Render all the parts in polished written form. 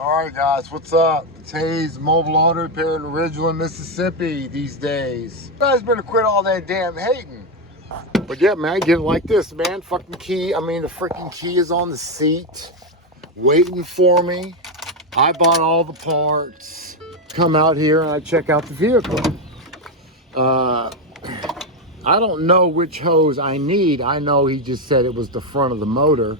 All right, guys, what's up? It's Hayes Mobile Auto Repair in Ridgeland, Mississippi these days. You guys better quit all that damn hating. But yeah, man, I get it like this, man. Fucking key, the freaking key is on the seat, waiting for me. I bought all the parts. Come out here and I check out the vehicle. I don't know which hose I need. I know he just said it was the front of the motor.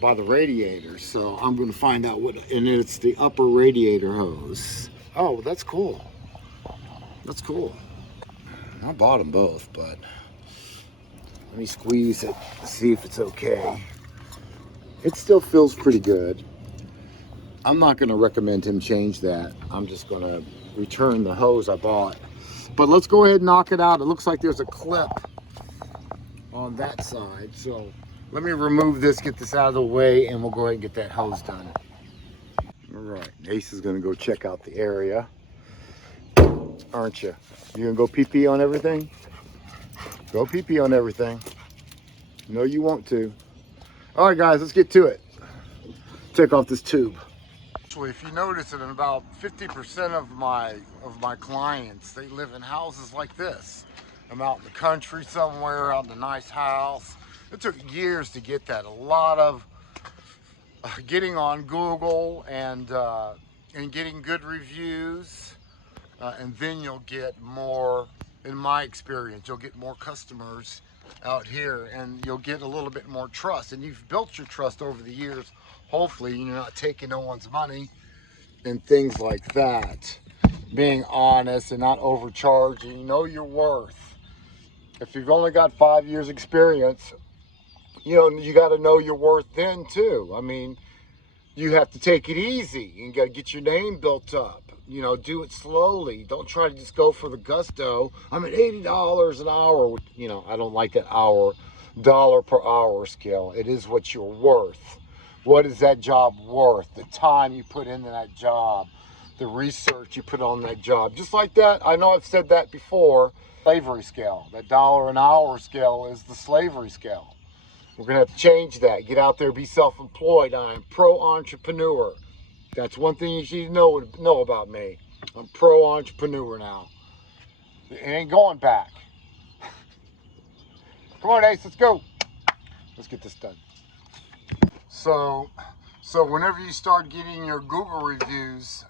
By the radiator, so I'm going to find out what, and it's the upper radiator hose. Oh, that's cool. That's cool. I bought them both, but let me squeeze it, see if it's okay. It still feels pretty good. I'm not going to recommend him change that. I'm just going to return the hose I bought. But let's go ahead and knock it out. It looks like there's a clip on that side, so let me remove this, get this out of the way, and we'll go ahead and get that hose done. All right, Ace is gonna go check out the area. Aren't you? You gonna go pee-pee on everything? Go pee-pee on everything. No, you want to. All right, guys, let's get to it. Take off this tube. Actually, if you notice it, about 50% of my clients, they live in houses like this. I'm out in the country somewhere, out in a nice house. It took years to get that. A lot of getting on Google and getting good reviews, and then you'll get more. In my experience, you'll get more customers out here, and you'll get a little bit more trust. And you've built your trust over the years. Hopefully, you're not taking no one's money and things like that. Being honest and not overcharging. You know your worth. If you've only got 5 years experience, you got to know your worth then too. You have to take it easy. You got to get your name built up. Do it slowly. Don't try to just go for the gusto. I'm at $80 an hour. I don't like that dollar per hour scale. It is what you're worth. What is that job worth? The time you put into that job, the research you put on that job. Just like that, I know I've said that before, slavery scale. That dollar an hour scale is the slavery scale. We're gonna have to change that. Get out there, be self-employed. I'm pro-entrepreneur. That's one thing you should know about me. I'm pro-entrepreneur now. It ain't going back. Come on, Ace, let's go. Let's get this done. So whenever you start getting your Google reviews,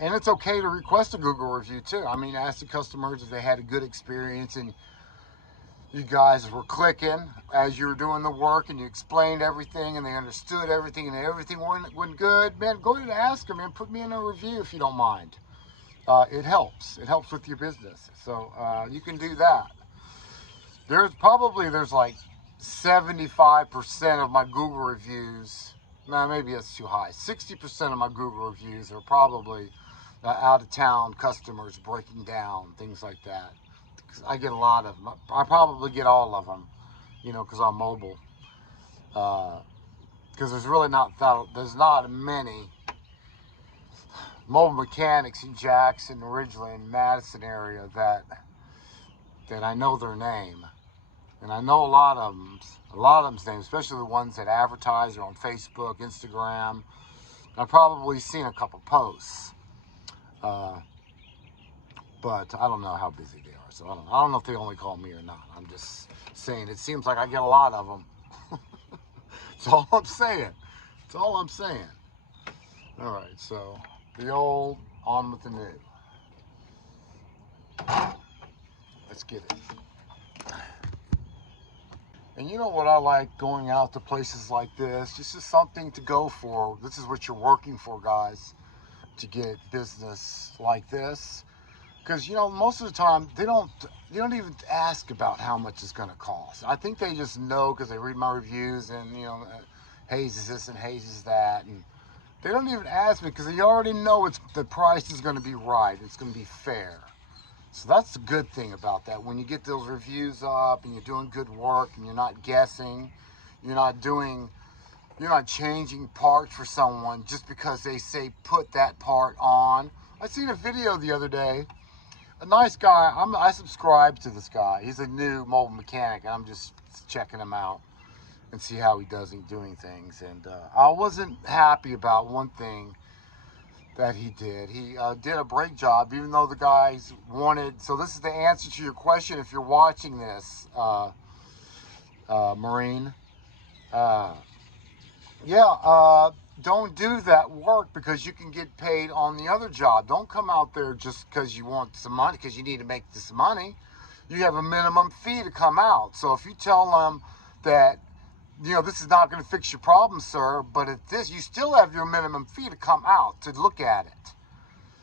and it's okay to request a Google review too. Ask the customers if they had a good experience and you guys were clicking as you were doing the work and you explained everything and they understood everything and everything went good. Man, go ahead and ask them and put me in a review if you don't mind. It helps. It helps with your business. So you can do that. There's like 75% of my Google reviews. No, maybe that's too high. 60% of my Google reviews are probably out of town customers breaking down, things like that. I get a lot of them. I probably get all of them, because I'm mobile. Because there's really there's not many mobile mechanics in Jackson, Ridgeland, Madison area that I know their name. And I know a lot of them's names, especially the ones that advertise or on Facebook, Instagram. I've probably seen a couple posts, but I don't know how busy they are. So I don't know if they only call me or not. I'm just saying it seems like I get a lot of them. That's all I'm saying. That's all I'm saying. All right, so the old on with the new. Let's get it. And you know what I like going out to places like this? This is something to go for. This is what you're working for, guys, to get business like this. Because, most of the time, they don't even ask about how much it's going to cost. I think they just know because they read my reviews and, Hayes is this and Hayes is that. And they don't even ask me because they already know the price is going to be right. It's going to be fair. So that's the good thing about that. When you get those reviews up and you're doing good work and you're not guessing, you're not changing parts for someone just because they say put that part on. I seen a video the other day. A nice guy, I subscribe to this guy. He's a new mobile mechanic and I'm just checking him out and see how he does in doing things. And I wasn't happy about one thing that he did. He did a brake job, even though the guys wanted. So this is the answer to your question. If you're watching this, Marine, don't do that work because you can get paid on the other job. Don't come out there just because you want some money, because you need to make this money. You have a minimum fee to come out. So if you tell them that, you know, this is not going to fix your problem, sir, but at this, you still have your minimum fee to come out to look at it.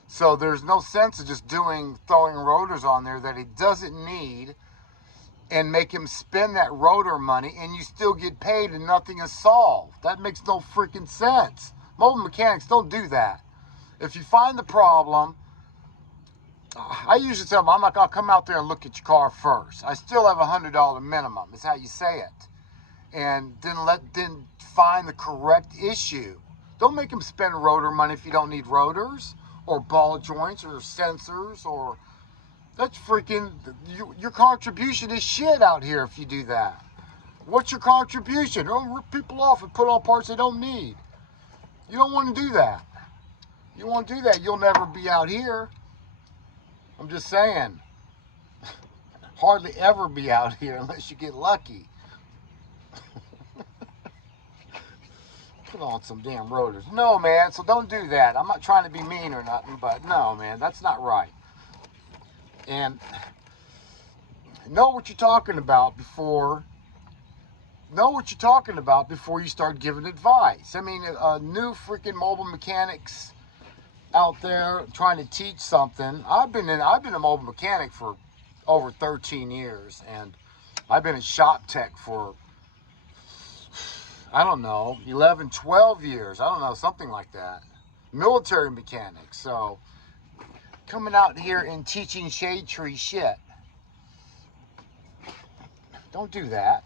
So there's no sense of just throwing rotors on there that he doesn't need and make him spend that rotor money and you still get paid and nothing is solved. That makes no freaking sense. Mobile mechanics don't do that. If you find the problem, I usually tell them, I'm like, I'll come out there and look at your car first. I still have $100 minimum, is how you say it. And then find the correct issue. Don't make them spend rotor money if you don't need rotors or ball joints or sensors. Or that's freaking, your contribution is shit out here if you do that. What's your contribution? Don't rip people off and put on parts they don't need. You don't want to do that. You want to do that, you'll never be out here. I'm just saying. Hardly ever be out here unless you get lucky. Put on some damn rotors. No, man, so don't do that. I'm not trying to be mean or nothing, but no, man, that's not right. And know what you're talking about before you start giving advice. I mean, new freaking mobile mechanics out there trying to teach something. I've been a mobile mechanic for over 13 years, and I've been a shop tech for, I don't know, 11, 12 years. I don't know, something like that. Military mechanics. So coming out here and teaching shade tree shit. Don't do that.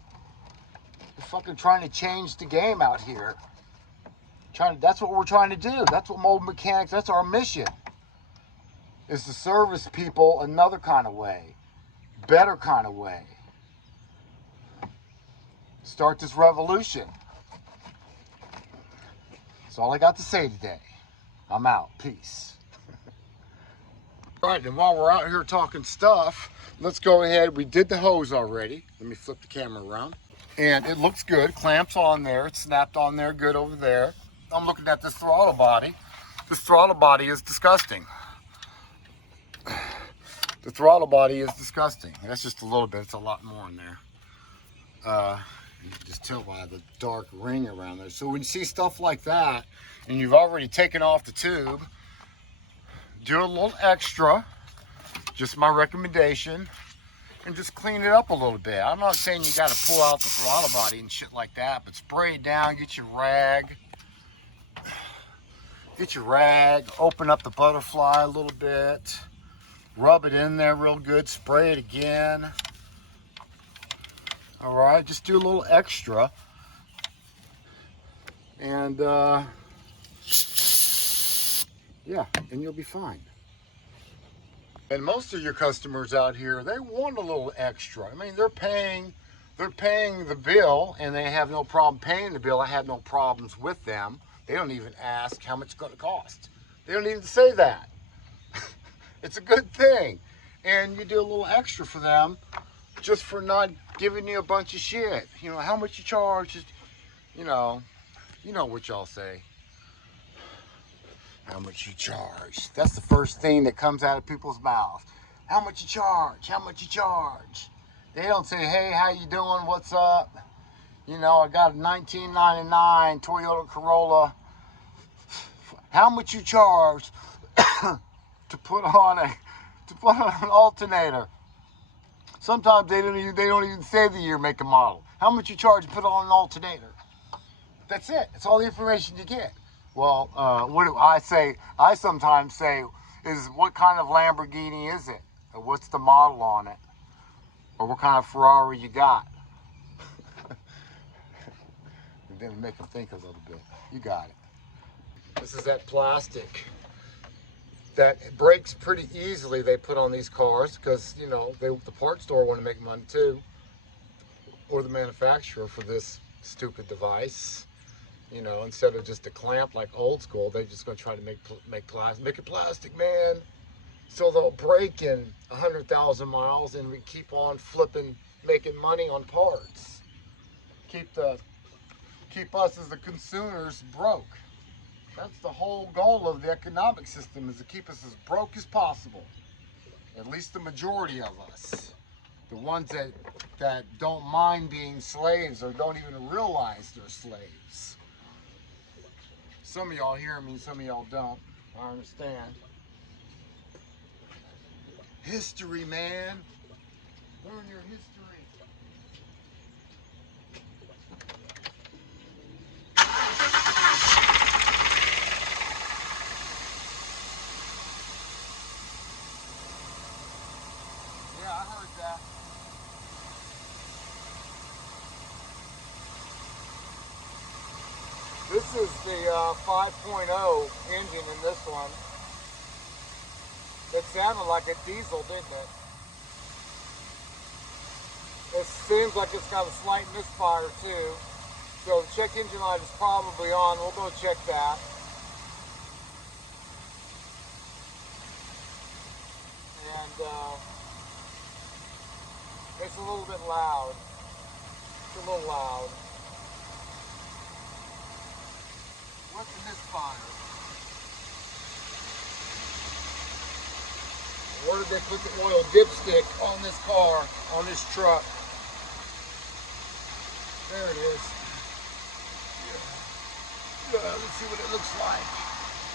You're fucking trying to change the game out here. That's what we're trying to do. That's what mobile mechanics, that's our mission. Is to service people another kind of way. Better kind of way. Start this revolution. That's all I got to say today. I'm out. Peace. All right, and while we're out here talking stuff, let's go ahead. We did the hose already. Let me flip the camera around. And it looks good. Clamps on there. It's snapped on there good over there. I'm looking at this throttle body. This throttle body is disgusting. The throttle body is disgusting. That's just a little bit. It's a lot more in there. You can just tell by the dark ring around there. So when you see stuff like that, and you've already taken off the tube, do a little extra. Just my recommendation. And just clean it up a little bit. I'm not saying you got to pull out the throttle body and shit like that, but spray it down, get your rag. Get your rag, open up the butterfly a little bit. Rub it in there real good, spray it again. All right, just do a little extra. And yeah, and you'll be fine. And most of your customers out here, they want a little extra. I mean, they're paying the bill, and they have no problem paying the bill. I have no problems with them. They don't even ask how much it's going to cost. They don't even say that. It's a good thing. And you do a little extra for them just for not giving you a bunch of shit. You know, how much you charge, is, you know what y'all say. How much you charge. That's the first thing that comes out of people's mouths. How much you charge? How much you charge? They don't say, hey, how you doing? What's up? You know, I got a 1999 Toyota Corolla. How much you charge to put on an alternator? Sometimes they don't even say the year, make, and model. How much you charge to put on an alternator? That's it. That's all the information you get. Well, what do I say? I sometimes say, is what kind of Lamborghini is it? Or what's the model on it? Or what kind of Ferrari you got? And then make them think a little bit. You got it. This is that plastic that breaks pretty easily. They put on these cars because, you know, the parts store want to make money too. or the manufacturer for this stupid device. You know, instead of just a clamp like old school, they're just going to try to make it plastic, man. So they'll break in 100,000 miles, and we keep on flipping, making money on parts. Keep us as the consumers broke. That's the whole goal of the economic system, is to keep us as broke as possible. At least the majority of us. The ones that don't mind being slaves or don't even realize they're slaves. Some of y'all hear me, some of y'all don't. I understand. History, man. Learn your history. Yeah, I heard that. This is the 5.0 engine in this one. It sounded like a diesel, didn't it? It seems like it's got a slight misfire too. So check engine light is probably on. We'll go check that. And it's a little bit loud. It's a little loud. What's the misfire? Where did they put the oil dipstick on this car, on this truck? There it is. Yeah, let's see what it looks like.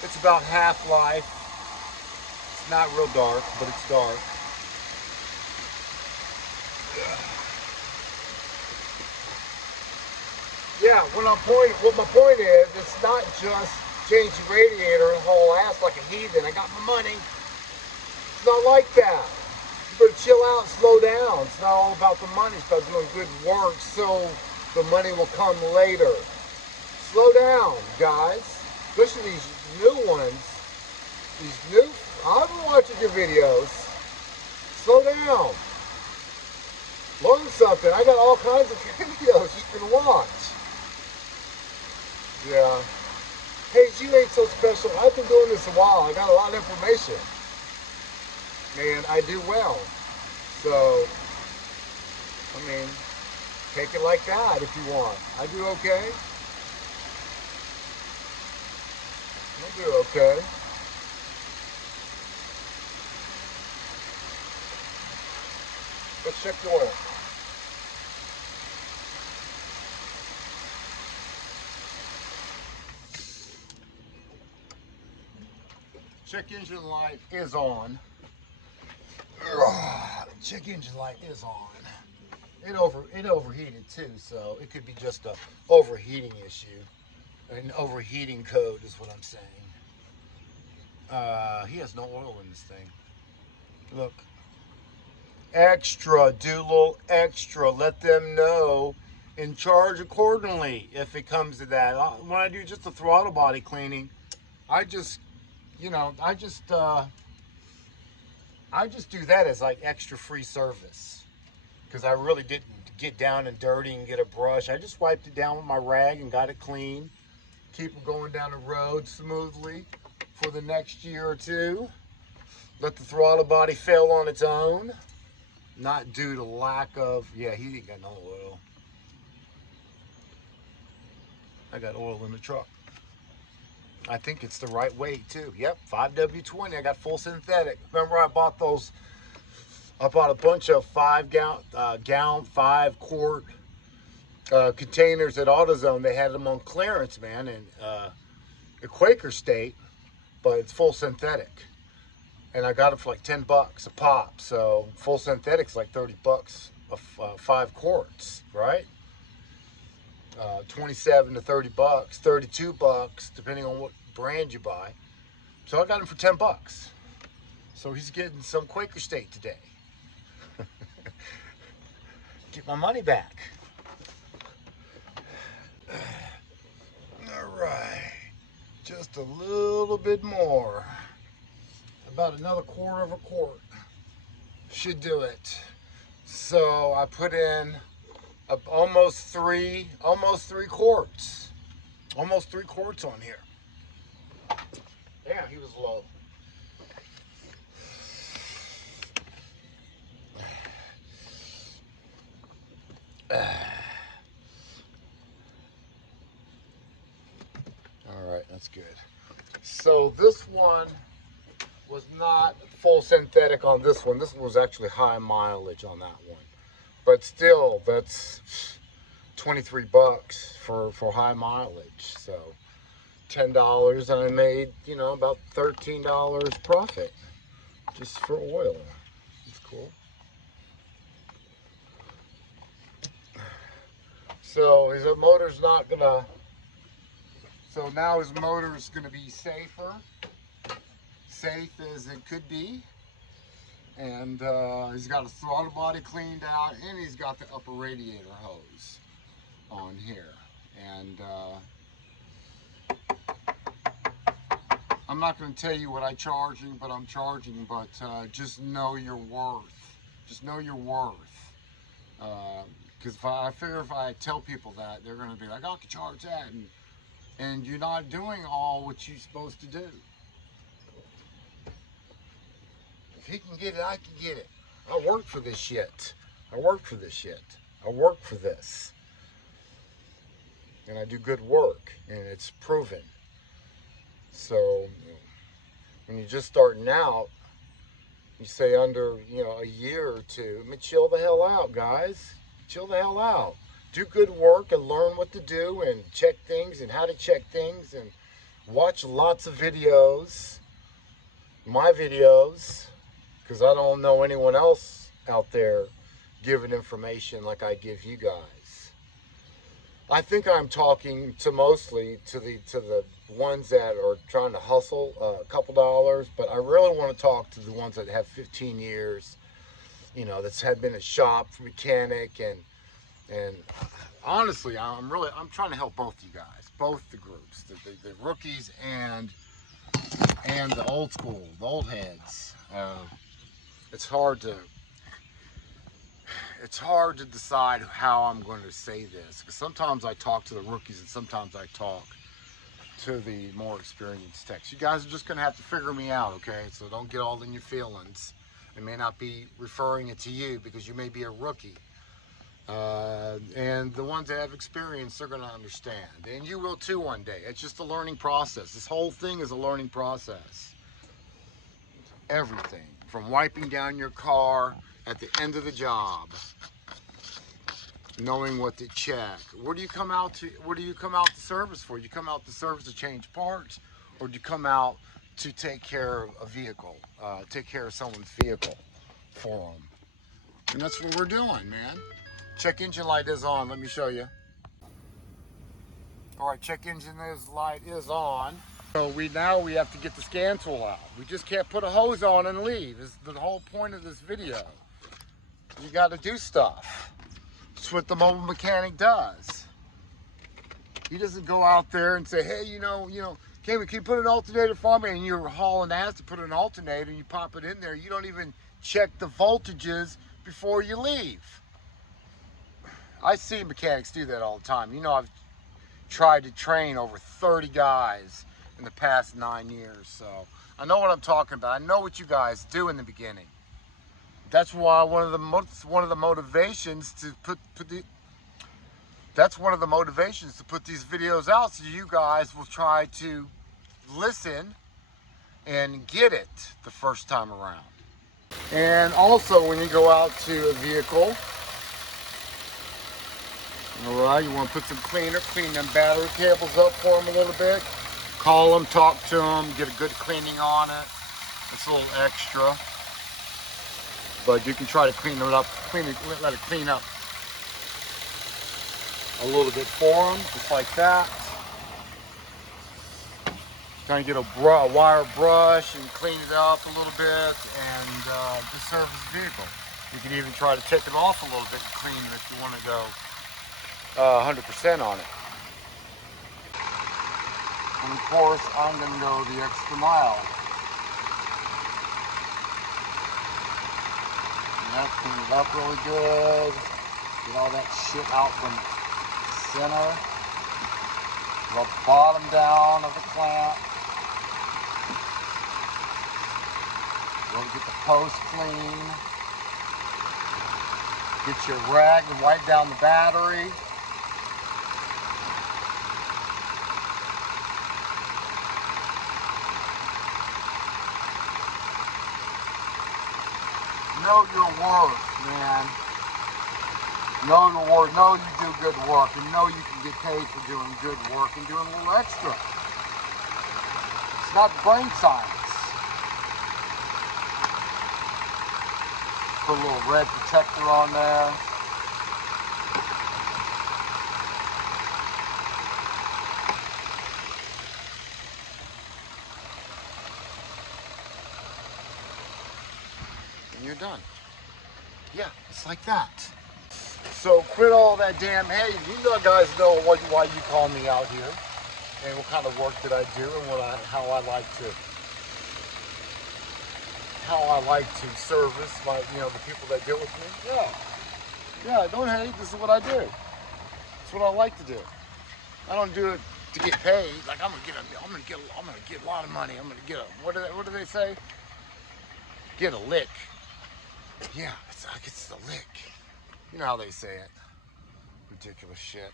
It's about half-life. It's not real dark, but it's dark. Yeah, what my point is, it's not just change the radiator and haul ass like a heathen. I got my money. It's not like that. You better chill out, slow down. It's not all about the money. It's about doing good work so the money will come later. Slow down, guys. Especially these new ones. I've been watching your videos. Slow down. Learn something. I got all kinds of videos you can watch. Yeah. Hey, you ain't so special. I've been doing this a while. I got a lot of information. And I do well. So, I mean, take it like that if you want. I do okay. I do okay. Let's check the oil. Check engine light is on. Check engine light is on. It overheated too, so it could be just a overheating issue. An overheating code is what I'm saying. He has no oil in this thing. Look. Extra, do a little extra. Let them know and charge accordingly if it comes to that. When I do just a throttle body cleaning, I just do that as like extra free service because I really didn't get down and dirty and get a brush. I just wiped it down with my rag and got it clean. Keep them going down the road smoothly for the next year or two. Let the throttle body fail on its own. Not due to lack of, yeah, he ain't got no oil. I got oil in the truck. I think it's the right weight too. Yep, 5W20. I got full synthetic. Remember I bought those, I bought a bunch of 5-quart containers at AutoZone. They had them on clearance, man, in the Quaker State, but it's full synthetic. And I got it for like 10 bucks a pop. So full synthetic's like 30 bucks of 5 quarts, right? 27 to 30 bucks, 32 bucks, depending on what brand you buy. So I got him for 10 bucks. So he's getting some Quaker State today. Get my money back. All right, just a little bit more. About another quarter of a quart should do it. So I put in Almost three quarts. Almost 3 quarts on here. Damn, he was low. All right, that's good. So this one was not full synthetic on this one. This one was actually high mileage on that one. But still, that's 23 bucks for high mileage. So $10, and I made, you know, about $13 profit just for oil. It's cool. So his motor's not gonna, so now his motor is gonna be safe as it could be. And he's got a throttle body cleaned out, and he's got the upper radiator hose on here. And I'm not going to tell you what I'm charging, but just know your worth. Just know your worth. Because I figure if I tell people that, they're going to be like, I can charge that. And you're not doing all what you're supposed to do. If he can get it, I can get it. I work for this shit. I work for this shit. I work for this. And I do good work, and it's proven. So when you're just starting out, you say under, you know, a year or two, I mean, chill the hell out, guys. Chill the hell out. Do good work and learn what to do and check things and how to check things, and watch lots of videos, my videos, because I don't know anyone else out there giving information like I give you guys. I think I'm talking to mostly to the ones that are trying to hustle a couple dollars, but I really want to talk to the ones that have 15 years, you know, that's had been a shop mechanic, and honestly, I'm trying to help both you guys, both the groups, the rookies and the old school, the old heads. It's hard to decide how I'm going to say this, because sometimes I talk to the rookies and sometimes I talk to the more experienced techs. You guys are just going to have to figure me out, okay? So don't get all in your feelings. I may not be referring it to you because you may be a rookie. And the ones that have experience, they're going to understand. And you will too one day. It's just a learning process. This whole thing is a learning process. Everything from wiping down your car at the end of the job, knowing what to check. What do you come out to service for? You come out to service to change parts, or do you come out to take care of a vehicle, take care of someone's vehicle for them? And that's what we're doing, man. Check engine light is on. Let me show you. All right, check engine light is on. So we have to get the scan tool out. We just can't put a hose on and leave. It's the whole point of this video. You got to do stuff. That's what the mobile mechanic does. He doesn't go out there and say, hey, you know, can you put an alternator for me? And you're hauling ass to put an alternator, and you pop it in there. You don't even check the voltages before you leave. I see mechanics do that all the time. You know, I've tried to train over 30 guys in the past 9 years, so I know what I'm talking about. I know what you guys do in the beginning. That's why one of the motivations to put these videos out, so you guys will try to listen and get it the first time around. And also, when you go out to a vehicle, all right, you want to put some clean them battery cables up for them a little bit. Call them, talk to them, get a good cleaning on it. It's a little extra, but you can try to clean it up, let it clean up a little bit for them, just like that. Kind of get a wire brush and clean it up a little bit, and just service the vehicle. You can even try to take it off a little bit and clean it if you want to go 100% on it. And of course, I'm going to go the extra mile. And that cleaned it up really good. Get all that shit out from the center. Rub the bottom down of the clamp. Really get the post clean. Get your rag and wipe down the battery. Know your worth, man. Know your worth. Know you do good work, and know you can get paid for doing good work and doing a little extra. It's not brain science. Put a little red protector on there. And you're done. Yeah, it's like that. So quit all that damn, hey, you guys know why you call me out here and what kind of work that I do and how I like to service my, the people that deal with me. Yeah, don't hate, this is what I do. It's what I like to do. I don't do it to get paid. Like I'm gonna get a lot of money. I'm gonna get what do they say? Get a lick. Yeah, it's like it's the lick. You know how they say it. Ridiculous shit.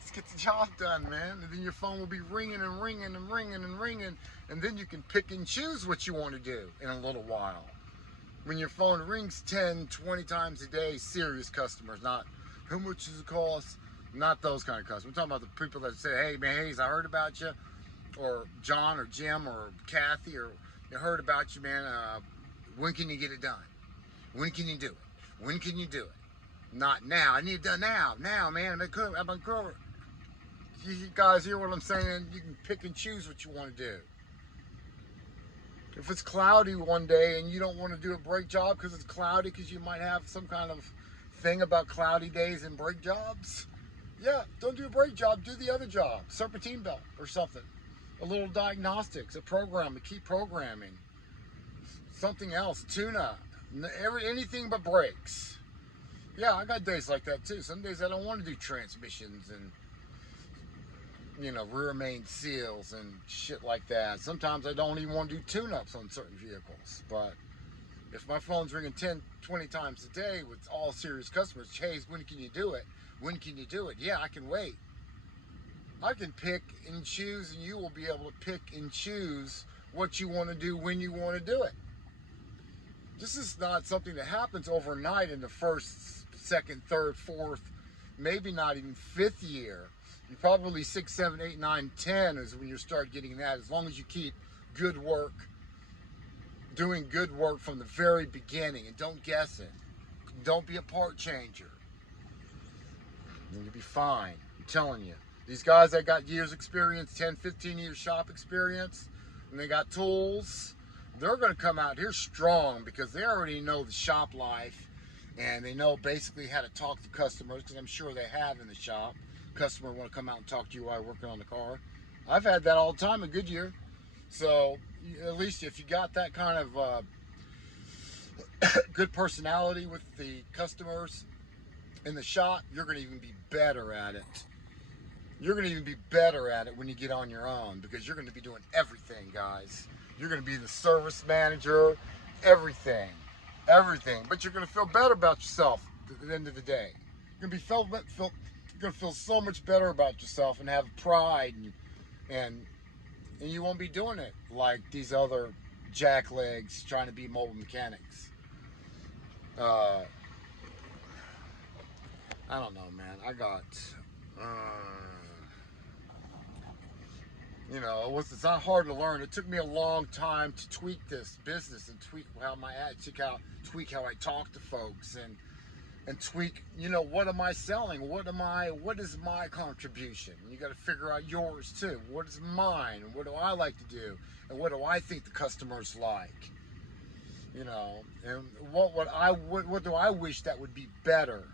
Let's get the job done, man. And then your phone will be ringing and ringing and ringing and ringing. And then you can pick and choose what you want to do in a little while. When your phone rings 10, 20 times a day, serious customers, not how much does it cost? Not those kind of customers. I'm talking about the people that say, hey, man, Hayes, I heard about you. Or John or Jim or Kathy, or I heard about you, man. When can you get it done? When can you do it? When can you do it? Not now. I need it done now. Now, man. I'm a girl. You guys hear what I'm saying? You can pick and choose what you want to do. If it's cloudy one day and you don't want to do a brake job because it's cloudy, because you might have some kind of thing about cloudy days and brake jobs, yeah, don't do a brake job. Do the other job. Serpentine belt or something. A little diagnostics, a program, a key programming. Something else, tune-up. Anything but brakes. Yeah, I got days like that too. Some days I don't want to do transmissions and rear main seals and shit like that. Sometimes I don't even want to do tune-ups on certain vehicles. But if my phone's ringing 10, 20 times a day with all serious customers, hey, when can you do it? When can you do it? Yeah, I can wait. I can pick and choose, and you will be able to pick and choose what you want to do when you want to do it. This is not something that happens overnight in the first, second, third, fourth, maybe not even fifth year. You probably 6, 7, 8, 9, 10 is when you start getting that. As long as you keep good work, doing good work from the very beginning, and don't guess it. Don't be a part changer. And you'll be fine. I'm telling you. These guys that got years experience, 10, 15 years shop experience, and they got tools, they're going to come out here strong because they already know the shop life, and they know basically how to talk to customers, because I'm sure they have in the shop. Customer want to come out and talk to you while you're working on the car. I've had that all the time at Goodyear. So at least if you got that kind of good personality with the customers in the shop, you're going to even be better at it. You're going to even be better at it when you get on your own, because you're going to be doing everything, guys. You're going to be the service manager, everything. But you're going to feel better about yourself at the end of the day. You're going to feel so much better about yourself and have pride, and you won't be doing it like these other jacklegs trying to be mobile mechanics. I don't know, man. I got, it's not hard to learn. It took me a long time to tweak this business and tweak how I talk to folks, and tweak, what am I selling? What is my contribution? And you got to figure out yours too. What is mine? And what do I like to do? And what do I think the customers like? And what do I wish that would be better?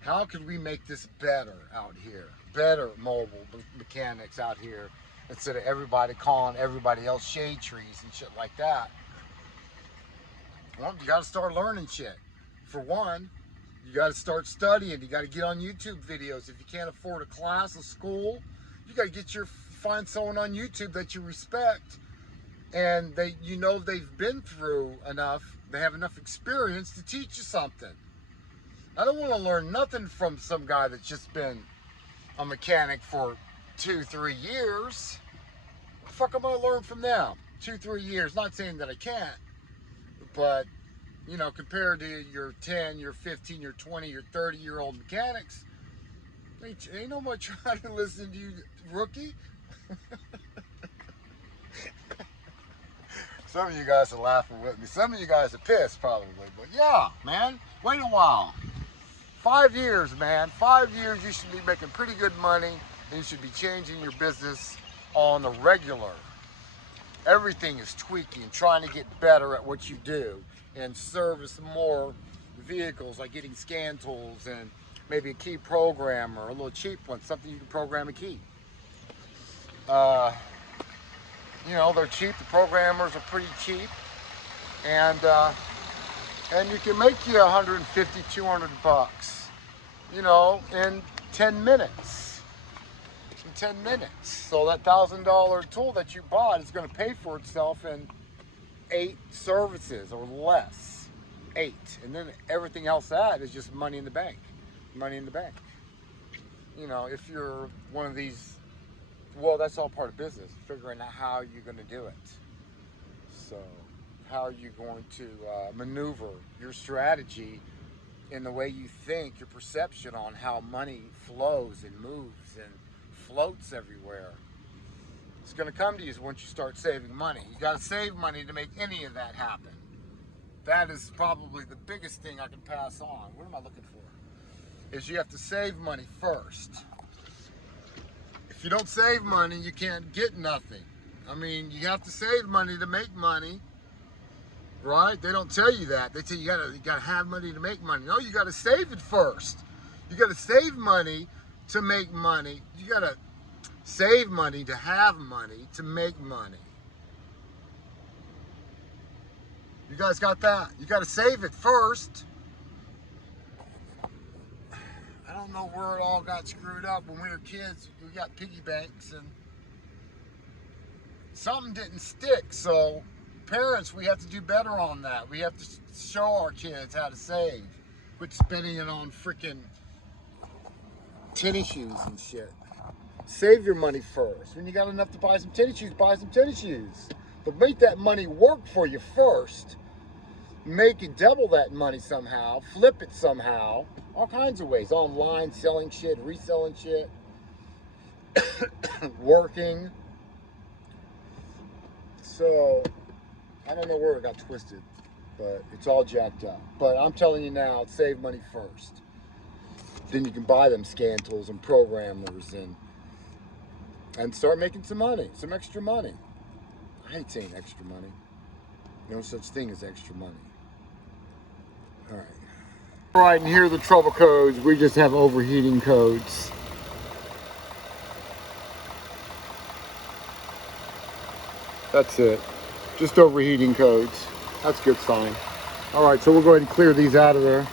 How could we make this better out here? Better mobile mechanics out here, instead of everybody calling everybody else shade trees and shit like that. Well, you got to start learning shit. For one, You got to start studying. You got to get on YouTube videos. If you can't afford a class, a school, you got to find someone on YouTube that you respect, and they've been through enough. They have enough experience to teach you something. I don't want to learn nothing from some guy that's just been a mechanic for 2-3 years. What the fuck am I going to learn from them? 2-3 years. Not saying that I can't, but you know, compared to your 10, your 15, your 20, your 30-year-old mechanics, ain't no much trying to listen to you, rookie. Some of you guys are laughing with me. Some of you guys are pissed probably, but yeah, man, wait a while. 5 years, man. 5 years, you should be making pretty good money, and you should be changing your business on the regular. Everything is tweaking, trying to get better at what you do and service more vehicles, like getting scan tools and maybe a key programmer, a little cheap one, something you can program a key. You know, they're cheap. The programmers are pretty cheap, and you can make you 150, 200 bucks, you know, in 10 minutes. In 10 minutes. So that $1,000 tool that you bought is going to pay for itself in 8 services or less. 8. And then everything else that is just money in the bank. Money in the bank. You know, if you're one of these, well, that's all part of business, figuring out how you're going to do it. So, how are you going to maneuver your strategy in the way you think, your perception on how money flows and moves and floats everywhere. It's going to come to you once you start saving money. You got to save money to make any of that happen. That is probably the biggest thing I can pass on. What am I looking for? Is you have to save money first. If you don't save money, you can't get nothing. I mean, you have to save money to make money, right? They don't tell you that. They tell you you gotta have money to make money. No, you gotta save it first. You gotta save money to make money. You gotta save money to have money to make money. You guys got that? You gotta save it first. I don't know where it all got screwed up. When we were kids, we got piggy banks and something didn't stick. So parents, we have to do better on that. We have to show our kids how to save. Quit spending it on freaking tennis shoes and shit. Save your money first. When you got enough to buy some tennis shoes, buy some tennis shoes. But make that money work for you first. Make it double that money somehow. Flip it somehow. All kinds of ways. Online, selling shit, reselling shit. Working. So, I don't know where it got twisted, but it's all jacked up. But I'm telling you now, save money first. Then you can buy them scan tools and programmers and start making some money, some extra money. I hate saying extra money. No such thing as extra money. All right. All right, and here are the trouble codes. We just have overheating codes. That's it. Just overheating codes. That's a good sign. All right, so we'll go ahead and clear these out of there.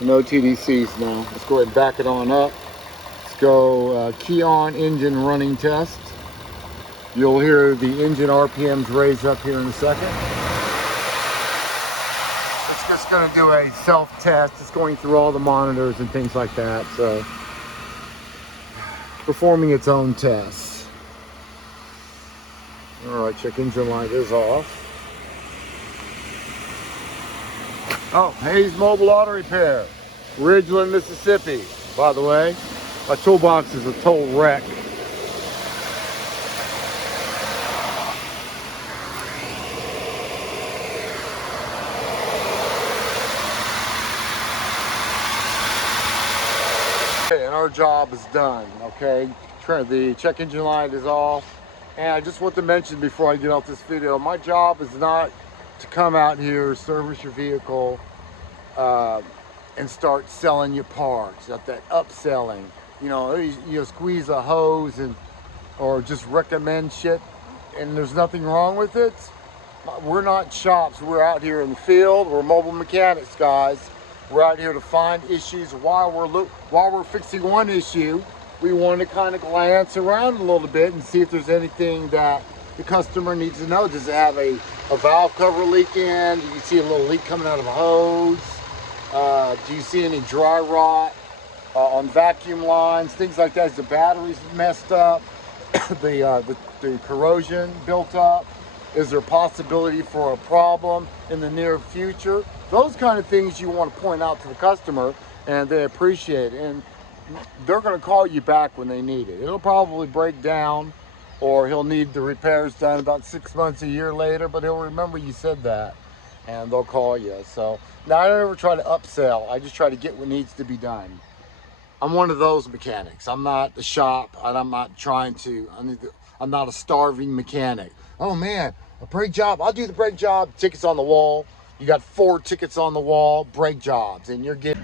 No TDCs now. Let's go ahead and back it on up. Let's go key on engine running test. You'll hear the engine RPMs raise up here in a second. It's just going to do a self-test. It's going through all the monitors and things like that. So, performing its own tests. All right, check engine light is off. Oh, Hayes Mobile Auto Repair, Ridgeland, Mississippi. By the way, my toolbox is a total wreck. Okay, and our job is done, okay? The check engine light is off. And I just want to mention before I get off this video, my job is not to come out here, service your vehicle, and start selling you parts, that upselling. You know, squeeze a hose or just recommend shit. and there's nothing wrong with it, we're not shops. We're out here in the field. We're mobile mechanics, guys. We're out here to find issues. While we're fixing one issue, we want to kind of glance around a little bit and see if there's anything that the customer needs to know. Does it have a valve cover leaking? Do you see a little leak coming out of a hose? Do you see any dry rot on vacuum lines? Things like that. Is the batteries messed up? the corrosion built up? Is there a possibility for a problem in the near future? Those kind of things you want to point out to the customer, and they appreciate it. And they're going to call you back when they need it. It'll probably break down, or he'll need the repairs done about 6 months, a year later, but he'll remember you said that, and they'll call you. So now I don't ever try to upsell. I just try to get what needs to be done. I'm one of those mechanics. I'm not the shop, and I'm not trying to, I'm not a starving mechanic. Oh man, a brake job, I'll do the brake job. Tickets on the wall. You got 4 tickets on the wall, brake jobs, and you're getting...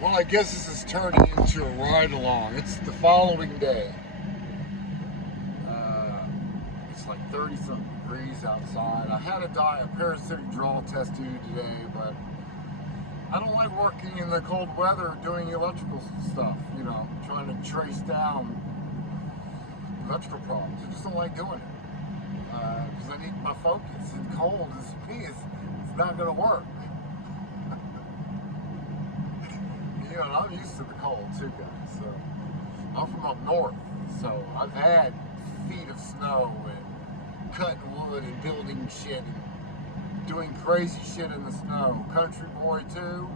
Well, I guess this is turning into a ride along. It's the following day. It's like 30-something degrees outside. I had a parasitic draw test to do today, but I don't like working in the cold weather doing electrical stuff, you know, trying to trace down electrical problems. I just don't like doing it. Because I need my focus, and cold it's not going to work. You know, I'm used to the cold too, guys. So I'm from up north, so I've had feet of snow and cutting wood and building shit and doing crazy shit in the snow. Country boy too.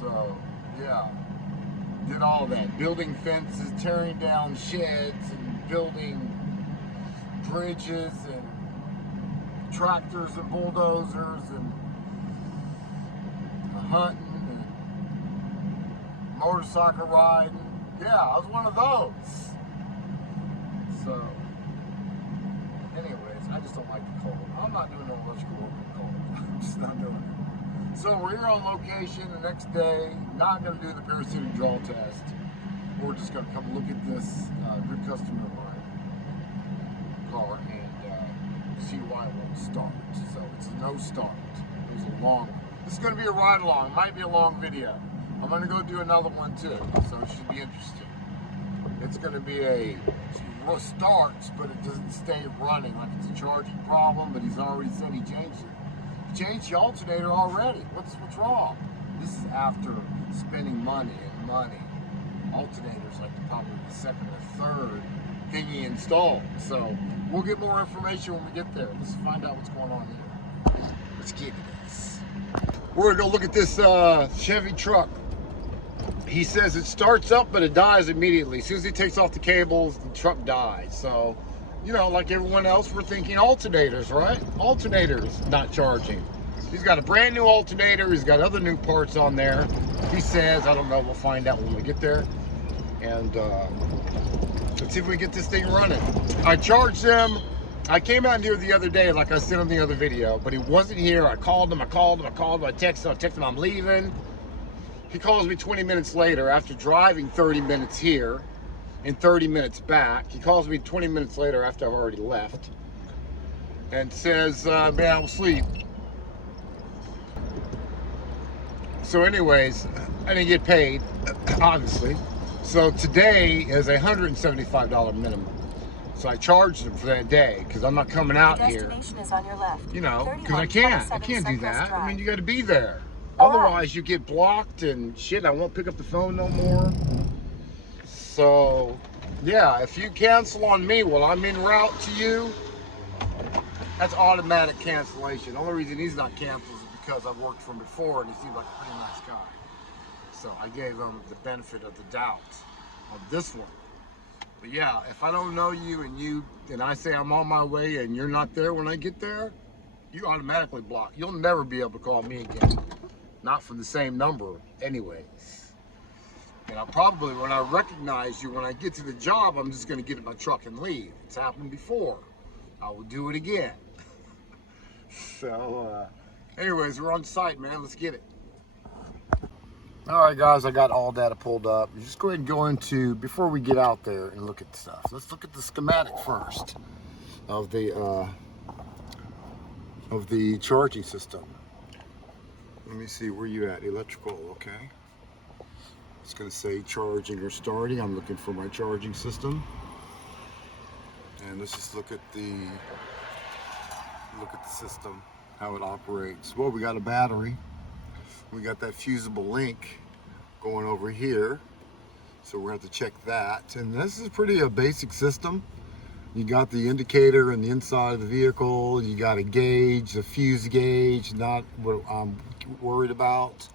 So yeah, did all that. Building fences, tearing down sheds, and building bridges and tractors and bulldozers and hunting and motorcycle riding. Yeah, I was one of those. So anyways, I just don't like the cold. I'm not doing no electrical work in the cold. I'm just not doing it. So we're here on location the next day. Not going to do the parasitic draw test. We're just going to come look at this good customer of mine car and see why it won't start. So it's a no start. It was a long one. This is going to be a ride along. Might be a long video. I'm going to go do another one too, so it should be interesting. It's going to be it starts, but it doesn't stay running. Like it's a charging problem, but he's already said he changed it. He changed the alternator already. What's wrong? This is after spending money. Alternators like probably the second or third thing he installed. So we'll get more information when we get there. Let's find out what's going on here. Let's get this. We're gonna go look at this Chevy truck. He says it starts up, but it dies immediately. As soon as he takes off the cables, the truck dies. So, you know, like everyone else, we're thinking alternators, right? Alternators not charging. He's got a brand new alternator. He's got other new parts on there. He says, I don't know, we'll find out when we get there. And let's see if we get this thing running. I charged him. I came out here the other day, like I said on the other video, but he wasn't here. I called him, I texted him I'm leaving. He calls me 20 minutes later after driving 30 minutes here and 30 minutes back. He calls me 20 minutes later after I've already left and says, man, I will sleep. So anyways, I didn't get paid, obviously. So today is a $175 minimum. So I charged him for that day because I'm not coming out here. Is on your left. You know, because I can't do that. I mean, you got to be there. Otherwise, you get blocked and shit. I won't pick up the phone no more. So, yeah, if you cancel on me while I'm en route to you, that's automatic cancellation. The only reason he's not canceled is because I've worked for him before and he seemed like a pretty nice guy. So I gave him the benefit of the doubt on this one. But yeah, if I don't know you and I say I'm on my way and you're not there when I get there, you automatically block. You'll never be able to call me again. Not from the same number anyways. And I probably, when I recognize you, when I get to the job, I'm just going to get in my truck and leave. It's happened before. I will do it again. So, anyways, we're on site, man. Let's get it. All right, guys, I got all data pulled up. Just go ahead and go into, before we get out there and look at stuff, let's look at the schematic first of the charging system. Let me see, where you at? Electrical, okay. It's gonna say charging or starting. I'm looking for my charging system. And let's just look at the system, how it operates. Well, we got a battery. We got that fusible link going over here. So we're gonna have to check that. And this is pretty a basic system. You got the indicator on the inside of the vehicle. You got a gauge, a fuse gauge, not what I'm worried about.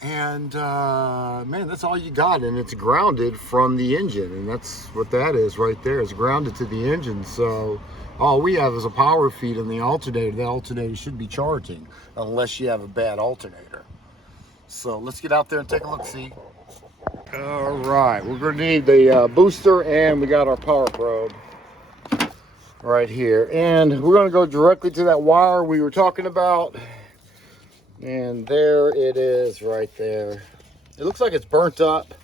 And man, that's all you got. And it's grounded from the engine. And that's what that is right there. It's grounded to the engine. So all we have is a power feed in the alternator. The alternator should be charging unless you have a bad alternator. So let's get out there and take a look, see. All right, we're gonna need the booster, and we got our power probe right here. And we're gonna go directly to that wire we were talking about. And there it is right there. It looks like it's burnt up.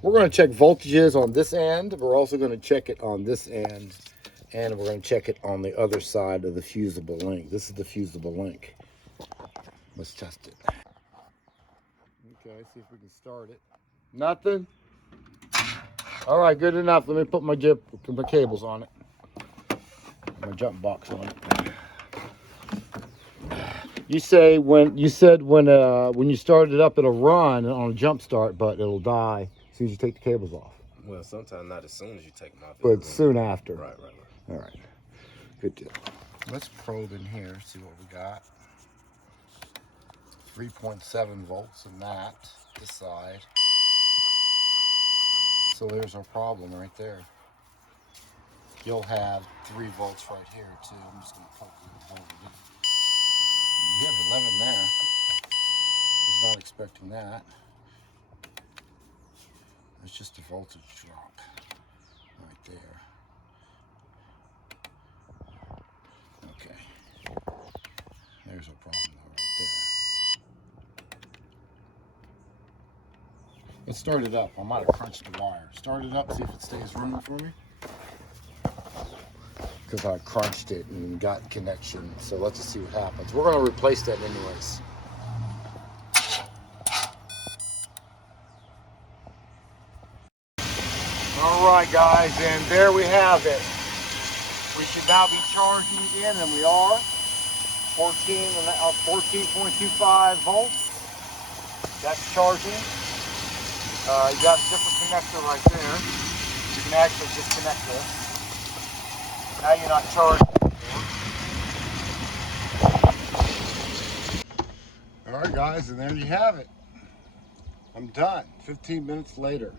We're gonna check voltages on this end. We're also gonna check it on this end. And we're going to check it on the other side of the fusible link. This is the fusible link. Let's test it. Okay, see if we can start it. Nothing? All right, good enough. Let me put my cables on it. My jump box on it. You said when you start it up, it'll run on a jump start, but it'll die as soon as you take the cables off. Well, sometimes not as soon as you take them off. But soon after. Right. All right, good deal. Let's probe in here, see what we got. 3.7 volts in that, this side. So there's our problem right there. You'll have 3 volts right here too. I'm just gonna poke it over it. You have 11 there. Was not expecting that. It's just a voltage drop right there. Okay, there's a problem though right there. Let's start it up. I might have crunched the wire. Start it up, see if it stays running for me. Because I crunched it and got connection. So let's just see what happens. We're going to replace that anyways. All right, guys, and there we have it. We should now be charging again, and we are. 14.25 volts. That's charging. You got a different connector right there. You can actually disconnect this. Now you're not charging anymore. All right, guys, and there you have it. I'm done. 15 minutes later.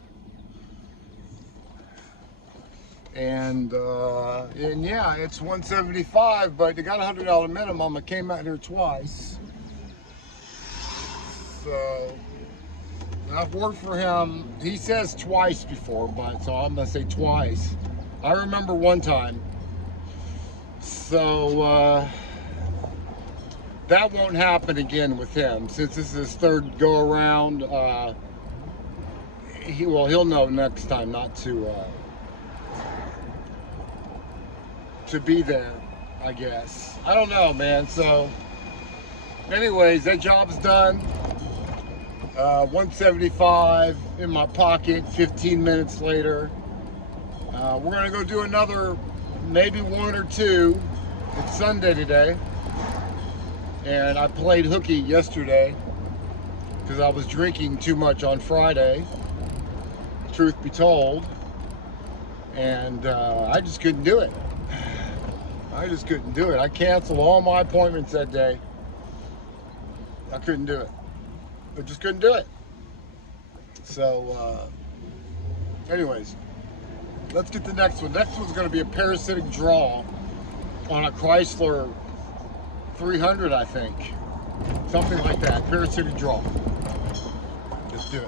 And yeah, it's $175, but they got a $100 minimum. I came out here twice. So I've worked for him. He says twice before, but so I'm gonna say twice. I remember one time. So that won't happen again with him since this is his third go around. He'll know next time not to be there, I guess. I don't know, man. So anyways, that job's done. 175 in my pocket. 15 minutes later, we're gonna go do another, maybe 1 or 2. It's Sunday today, and I played hooky yesterday because I was drinking too much on Friday, truth be told, and I just couldn't do it. I canceled all my appointments that day. I couldn't do it. I just couldn't do it. So, anyways, let's get the next one. Next one's going to be a parasitic draw on a Chrysler 300, I think. Something like that. Parasitic draw. Let's do it.